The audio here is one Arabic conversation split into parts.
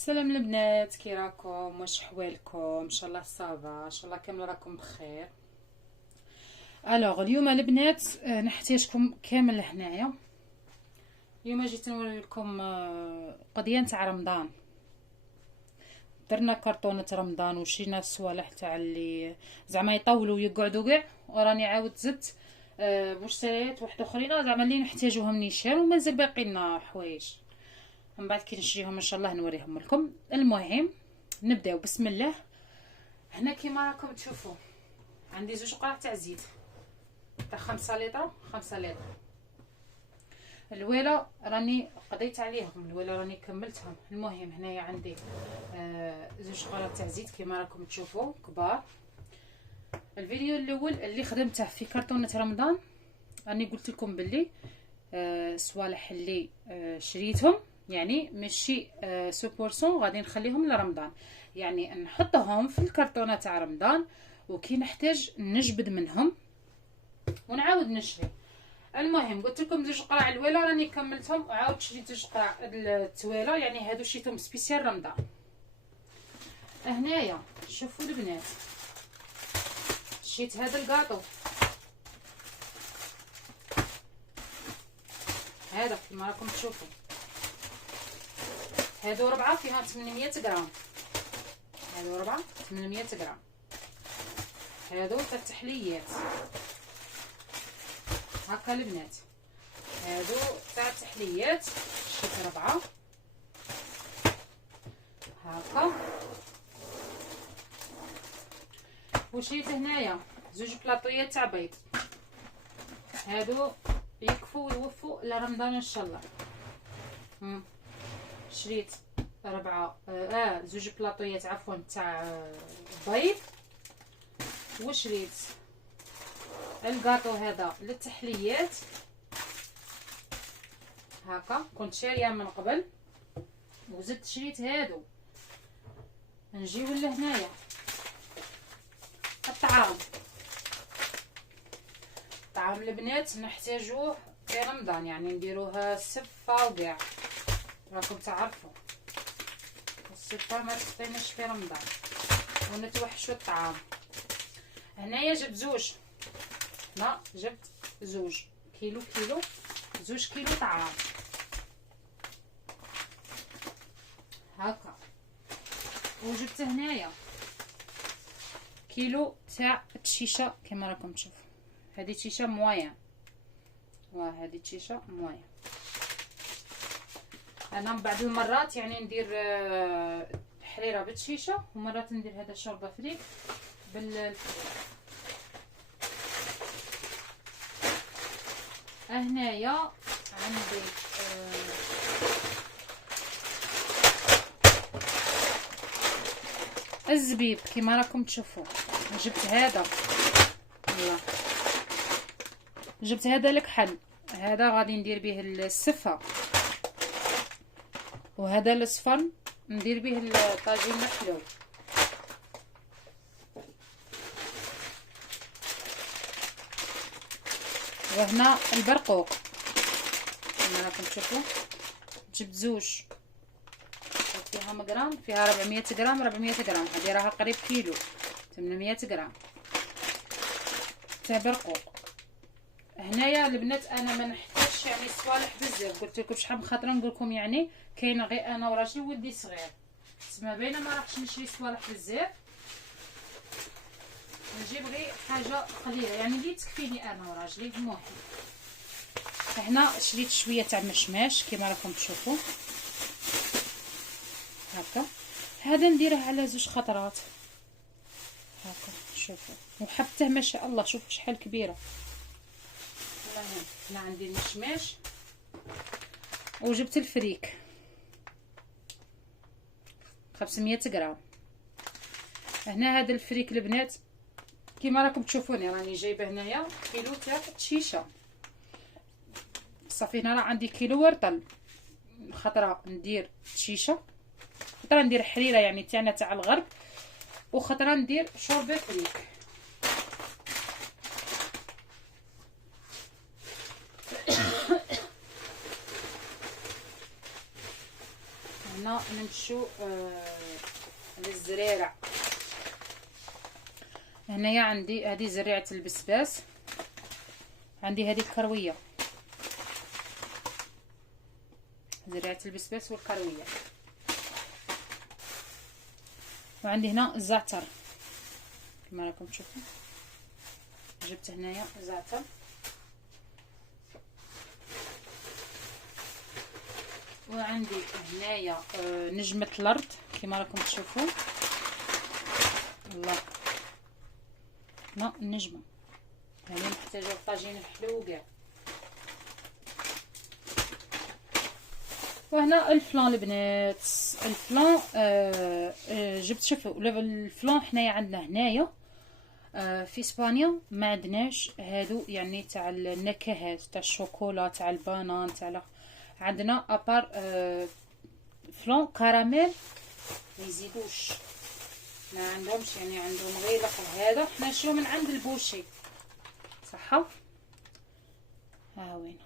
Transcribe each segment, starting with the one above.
السلام البنات، كي راكم؟ واش حوالكم؟ ان شاء الله صافا، ان شاء الله كامل راكم بخير. الوغ اليوم البنات نحتاجكم كامل هنايا. اليوم جيت نوري لكم قضيه نتاع رمضان. درنا كرتونه رمضان وشينا الصوالح تاع اللي زعما يطولوا ويقعدوا كاع، وراني عاود زدت مشتريات واحد اخرين زعما اللي نحتاجوهم نيشان، ومازال باقي لنا حوايج من بعد كي نشريهم ان شاء الله نوريهم لكم. المهم نبداو بسم الله. هنا كيما راكم تشوفوا عندي زوج قرع تاع زيت تاع 5 لتر 5 لتر. الويله راني قضيت عليهم، الويله راني كملتهم. المهم هنايا عندي زوج قرع تاع زيت كيما راكم تشوفوا كبار. الفيديو الاول اللي خدمته في كرتونه رمضان راني قلت لكم باللي صوالح اللي شريتهم يعني ماشي 100% غادي نخليهم لرمضان، يعني نحطهم في الكرتونه تاع رمضان وكي نحتاج نجبد منهم ونعاود نشري. المهم قلت لكم زوج قراع الويله راني كملتهم، وعاود شريت زوج قراع التويله، يعني هادو شريتهم سبيسيال رمضان. هنايا شوفوا البنات، شريت هذا الكاطو، هذا كما راكم تشوفوا، هادو 4 فيها 800 غرام، هادو 4 800 غرام. هادو تاع التحليات هكا البنات، هادو تاع التحليات شريت 4 هكا. وشريت هنايا زوج بلاطويات تاع بيض، هادو يكفوا ويوفوا لرمضان ان شاء الله. شريت 4 زوج بلاطويات عفوا تاع بيض. وشريت الكاطو هذا للتحليات هكا، كنت شاريه من قبل. وزدت شريت هادو. نجيو لهنايا الطعام البنات نحتاجوه في رمضان، يعني نديروها سفه وكاع، راكم تعرفوا السفه ما تخطيناش في رمضان ونتوحشوا الطعام. هنايا جبت زوج، لا جبت زوج كيلو زوج كيلو طعام هكا. وجبت هنايا كيلو تاع التشيشه كما راكم تشوفوا، هذه تشيشه مويه وهذه تشيشه مويه. انا بعض المرات يعني ندير حريره بالتشيشه، ومرات ندير هذا الشوربه فريك بالفريك. هنايا عندي الزبيب كما راكم تشوفوا. جبت هذا، جبت هذا الكحل، هذا غادي ندير به السفه، وهذا الصفر ندير به الطاجين المحلو. وهنا البرقوق كما راكم تشوفوا. جبت زوج فيها مغرام، فيها 400 غرام 400 غرام، هذه راها قريب كيلو 800 غرام تاع برقوق. هنايا البنات انا ما نحتاجش يعني صوالح بزاف، قلت لكم شحال من خاطر نقول لكم يعني كاينه غير انا وراجلي وولدي صغير، تسمى باينه ما راحش نشري صوالح بزاف، نجيب غير حاجه قليله يعني اللي تكفيني انا وراجلي. المهم هنا شريت شويه تاع مشماش كما راكم تشوفوا هكا. هذا نديره على زوج خطرات هكا شوفوا، وحبته ما شاء الله شوفوا شحال كبيره. هنا عندي المشماش. وجبت الفريك 500 غرام. هنا هذا الفريك البنات كيما راكم تشوفوني راني جايبه هنايا كيلو تاع الشيشه. صافي هنا راه عندي كيلو ورطل، خطره ندير شيشه، خطره ندير حريره يعني تاعنا تاع الغرب، وخطره ندير شوربه فريك. هنا هنا نمشو للزريعه. هنايا عندي هذه زريعه البسباس، عندي هذه الكرويه، زريعه البسباس والكرويه، وعندي هنا الزعتر كما راكم تشوفوا. جبت هنايا زعتر، وعندي هنايا نجمة الارض كما راكم تشوفوا. الله، هنا النجمة هذه محتاجة طاجين الحلو كاع. وهنا الفلان البنات، الفلان جبت. شوفوا الفلان حنايا عندنا هنايا في اسبانيا ما عندناش هادو يعني تاع النكهات تاع الشوكولا تاع البانان تاع، عندنا ابار فلان كراميل ما يزيدوش، ما عندهمش يعني، عندهم غير هذا. حنا نشرو من عند البوشي صح. ها وين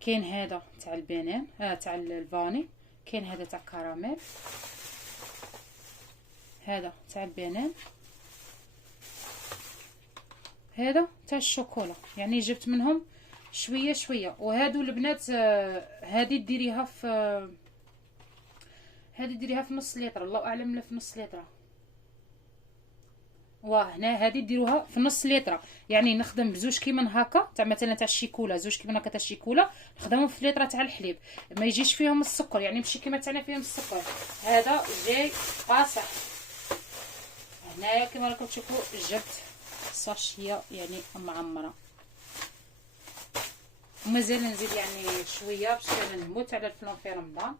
كاين هذا تاع البنان تاع الفاني، كاين هذا تاع كراميل، هذا تاع البنان، هذا تاع الشوكولا. يعني جبت منهم شويه شويه. وهادو البنات هذه ديريها في نص لتر، الله اعلم لا في نص لتر. وهنا هذه ديروها في نص لتر، يعني نخدم بزوج كيمن هكا تاع مثلا تاع الشيكولا، زوج كيمن هكا تاع الشيكولا نخدمهم في لتر تاع الحليب، ما يجيش فيهم السكر، يعني ماشي كيما تاعنا فيهم السكر. هذا جاي قاصح. هنايا كما راكم تشوفوا جبت ساشيه يعني معمره، ومازال نزيد يعني شويه باش نموت على الفلان في رمضان.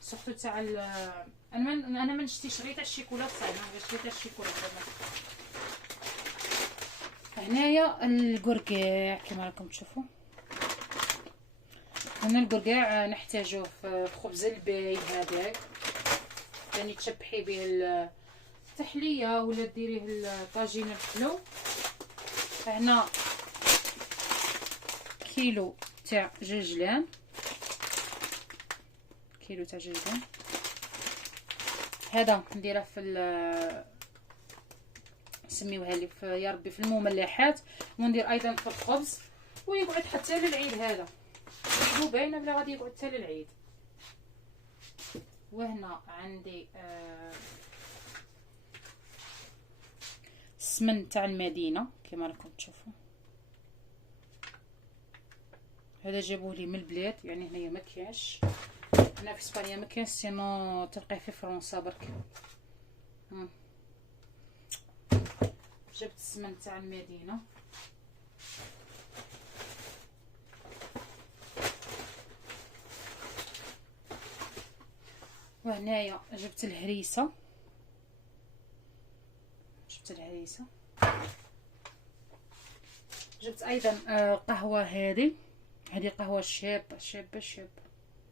سورتو تاع انا ما نشتيش غير تاع الشيكولا تاعنا، غير تاع الشيكولا. هنايا القرقاع كما راكم تشوفوا. هنا القرقاع نحتاجوه في خبز الباي هذاك، يعني تشبحي به التحليه ولا ديريه الطاجين الحلو. هنا كيلو تاع جرجلان، كيلو تاع جرجلان. هذا نديره في سميوها لي في يا ربي في المملحات، وندير ايضا في الخبز، ويقعد حتى للعيد. هذا عيدو باينه بلا غادي يقعد حتى للعيد. وهنا عندي السمن تاع المدينه كما راكم تشوفوا. هذا جابوه لي من البلاد، يعني هنايا ما كاينش، هنا في اسبانيا ما كاينش، سينو تلقيه في فرنسا برك. جبت السمن تاع المدينه. وهنايا جبت الهريسه، جبت ايضا قهوه. هذه قهوه شابه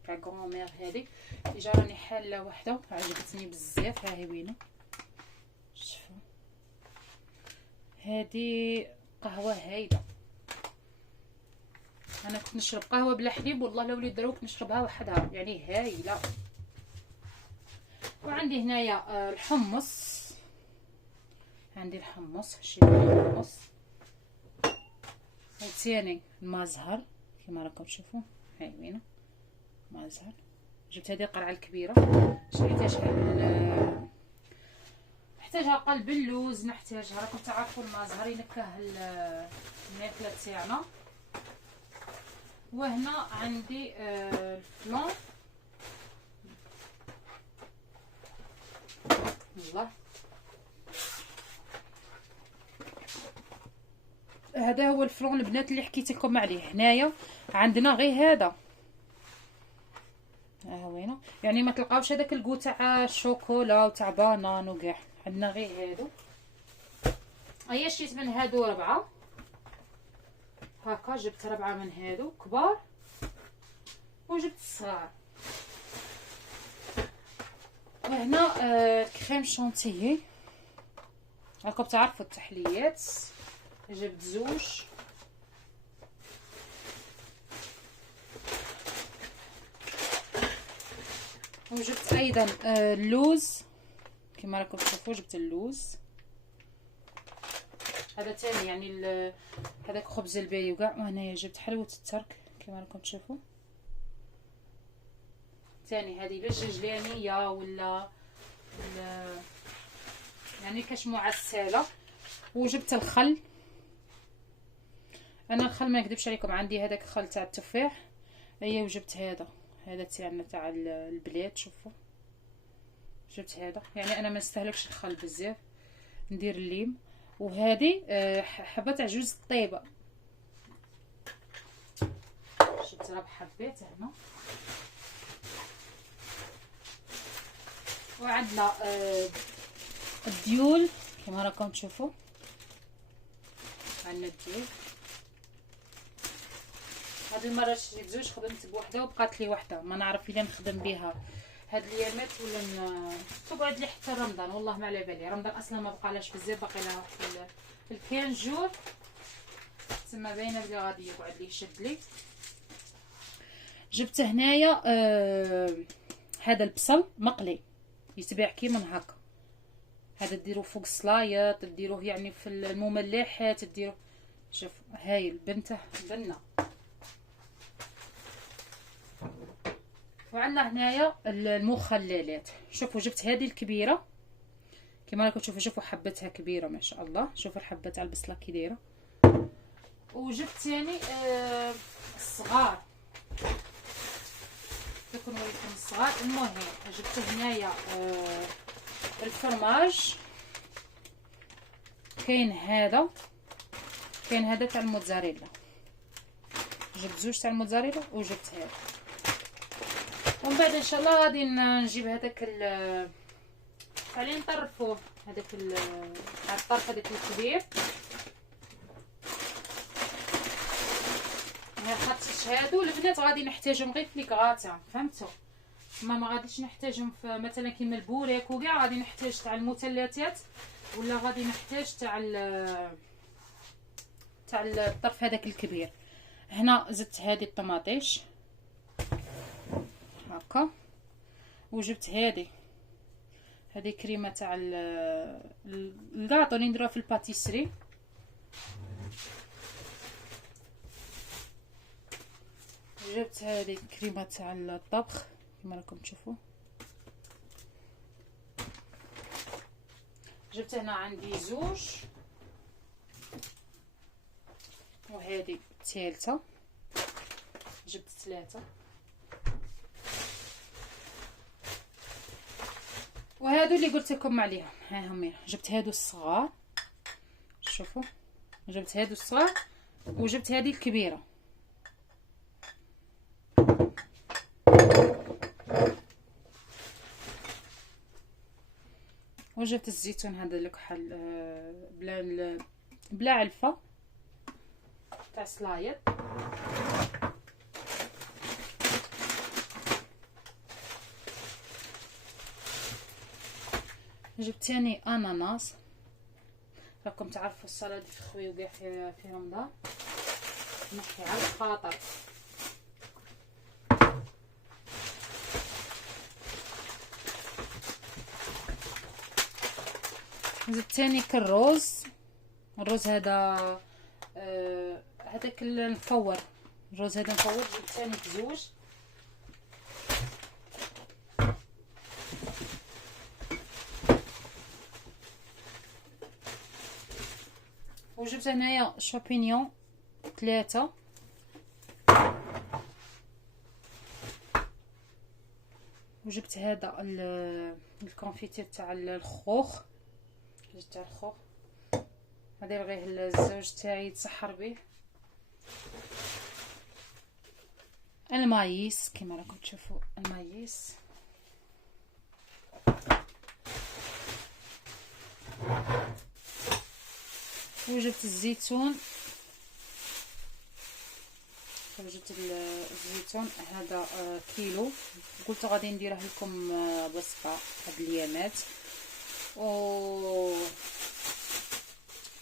تاع غرامير. هذه ديجا راني حاله وحده عجبتني بزاف، ها هي وينه. شوفوا هذه قهوه هايله. انا كنت نشرب قهوه بلا حليب، والله لو وليت دروك نشربها وحدها، يعني هايله. وعندي هنايا الحمص، عندي الحمص، شيل الحمص. وثاني المازهر كما راكم تشوفوا، هاي وينه مازهر. جبت هذه القرعه الكبيره، نحتاجها قلب اللوز، نحتاجها، راكم تعرفوا المازهر ينكه الماكله تاعنا. وهنا عندي الفلان، الله هذا هو الفلان البنات اللي حكيت لكم عليه. هنايا عندنا غير هذا، ها وينه، يعني ما تلقاوش هذاك الكو تاع الشوكولا وتاع بانان وكاع، عندنا غير هادو. ايا شريت من هادو 4 هكا، جبت 4 من هادو كبار، وجبت الصغار. وهنا كريم شانتيي، راكم تعرفوا التحليات، جبت 2. وجبت ايضا اللوز كما راكم تشوفوا. جبت اللوز هذا تاني يعني هذاك خبز الباري وكاع. وهنايا جبت حلوه الترك كما راكم تشوفوا تاني. هذه لا الجلجلانيه ولا يعني كاش معسله. وجبت الخل. انا الخل ما نكذبش عليكم عندي هذاك الخل تاع التفاح. ايا وجبت هذا تاعنا تاع البلاد. شوفوا جبت هذا يعني انا ما نستهلكش الخل بزاف ندير الليم. وهذه حبه تاع جوز الطيبه. جبت ربع حبات هنا. وعندنا الديول كما راكم تشوفوا. عندنا الديول هذه المره شريت زوج خدمت بوحده وبقات لي وحده ما نعرف الا نخدم بها هاد الايامات ولا تقعد لي حتى رمضان. والله ما على بالي رمضان اصلا ما بقالاش بزاف باقي لها واحد 15 جور تما باينه بلي غادي يقعد لي يشد لي. جبت هنايا هذا البصل مقلي يتباع كيما هكا. هذا ديروه فوق السلايط ديروه يعني في المملحات ديروه. شوف هاي البنته بنه. وعندنا هنايا المخللات. شوفوا جبت هذه الكبيره كما راكم تشوفوا. شوفوا حبتها كبيره ما شاء الله. شوفوا الحبه تاع البصله كي دايره. وجبت ثاني الصغار كنت نوريكم الصغار. المهم جبت هنايا الفرماج. كاين هذا تاع الموتزاريلا. جبت زوج تاع الموتزاريلا وجبت هذا. ومن بعد ان شاء الله غادي نجيب هذاك خلينا نطرفوه هذاك على الطرف هذاك الكبير. ما خاطرش هادو البنات غادي نحتاجهم غير في الكغاتا فهمتوا. ما غاديش نحتاجهم في مثلا كيما البوريك وكاع. غادي نحتاج تاع المثلثات ولا غادي نحتاج تاع الطرف هذاك الكبير. هنا زدت هذه الطماطيش هكا. وجبت هذه كريمه تاع الكاطو اللي نديروها في الباتيسري. جبت هذه كريمه تاع الطبخ كما راكم تشوفوا. جبت هنا عندي زوج وهذه الثالثه. جبت 3 وهادو اللي قلت لكم عليهم ها هم. جبت هادو الصغار. شوفوا جبت هادو الصغار وجبت هذه الكبيره. وجبت الزيتون هذا الكحل بلا علفه تاع سلايط. جبت ثاني اناناس. راكم تعرفوا السلطه في خويا وكاع في رمضان نحكي على الخاطر. جبت ثاني الرز هذا هذاك المفور. الرز هذا مفور. جبت ثاني زوج. وجبت هنايا شامبينيون 3. وجبت هذا الكونفيتير تاع الخوخ. جبت تاع الخوخ هذا بغيه الزوج تاعي يتسحر به. المايس كما راكم تشوفوا المايس. وجبت الزيتون. وجبت الزيتون هذا كيلو. قلت غادي نديره لكم وصفه هاد الايامات.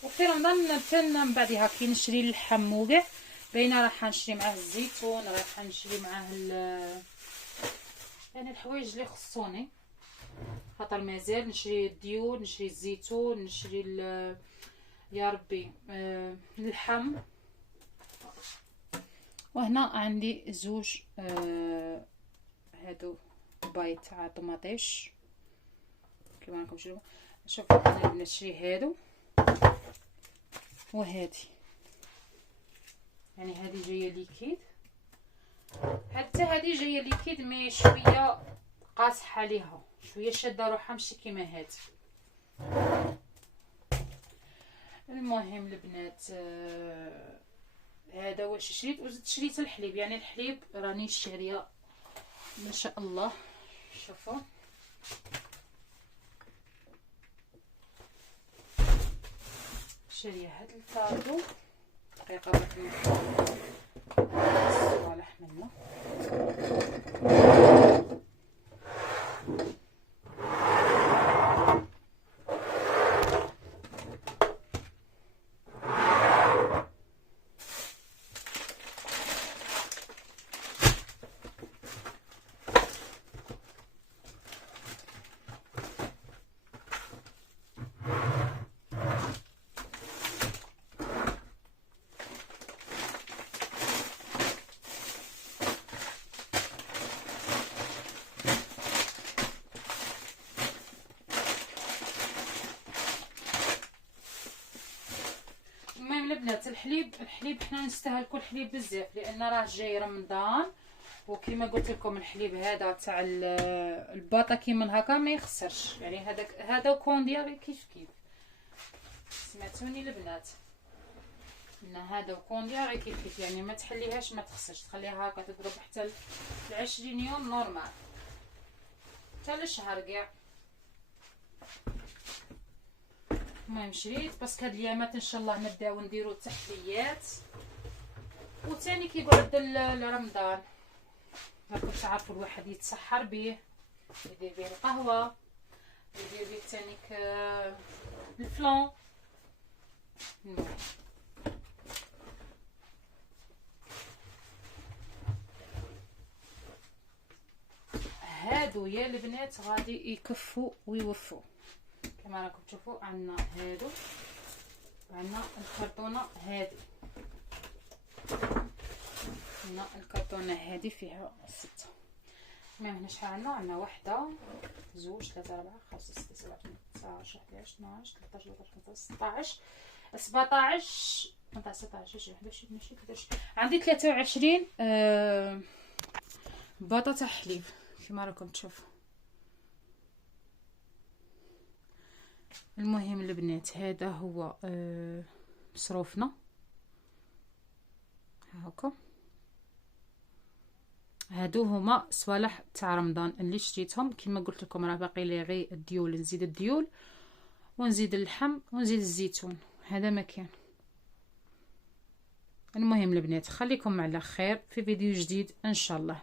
وفي رمضان كان من بعدها كي نشري اللحم وكاع باينه راح نشري معاه الزيتون راح نشري معاه يعني الحوايج اللي خصوني، خاطر مازال نشري الديول، نشري الزيتون، نشري يا ربي اللحم. وهنا عندي زوج هادو بايت تاع طماطيش كيما راكم تشوفوا. شوفوا انا نشري هادو وهادي، يعني هذه جايه ليكيد، حتى هذه جايه ليكيد مي شويه قاصحه ليها، شويه شاده روحها ماشي كيما هادي. المهم البنات هذا واش شريت. وزدت شريت الحليب، يعني الحليب راني شاريه ما شاء الله. شوفوا شاريه هاد الكادو دقيقه باش نحط الصوالح منه. البنات الحليب حنا نستهلكوا الحليب بزاف، لان راه جاي رمضان، وكما قلت لكم الحليب هذا تاع الباطا كيما هكا ما يخسرش، يعني هذا كونديا غير كيف سمعتوني البنات، ان هذا كونديا غير كيف يعني ما تحليهاش ما تخسرش، تخليها هكا تضرب حتى 20 يوم نورمال، حتى لشهر كاع. المهم شريت باسكو هاد الايامات ان شاء الله نبداو نديرو التحليات، وثاني كيقعد لرمضان راكم تعرفوا الواحد يتسحر به، يدير به القهوه، يدير به ثاني الفلان. هادو يا البنات غادي يكفوا ويوفوا. كما راكم تشوفوا عندنا هادو وعندنا الكرتونه هادي، هنا الكرتونه هادي فيها 6. المهم هنا شحال عندنا وحده زوج 3 4 5 6 7 8 9 10 11 12 13 14 15 16 17 18 19 20 21 22 23. عندي 23 بطاطا حليب كما راكم تشوفوا. المهم البنات هذا هو مصروفنا هاكا. هادو هما صوالح تاع رمضان اللي شريتهم، كما قلت لكم راه باقي لي غير الديول، نزيد الديول ونزيد اللحم ونزيد الزيتون، هذا ما كان. المهم البنات خليكم على خير في فيديو جديد ان شاء الله.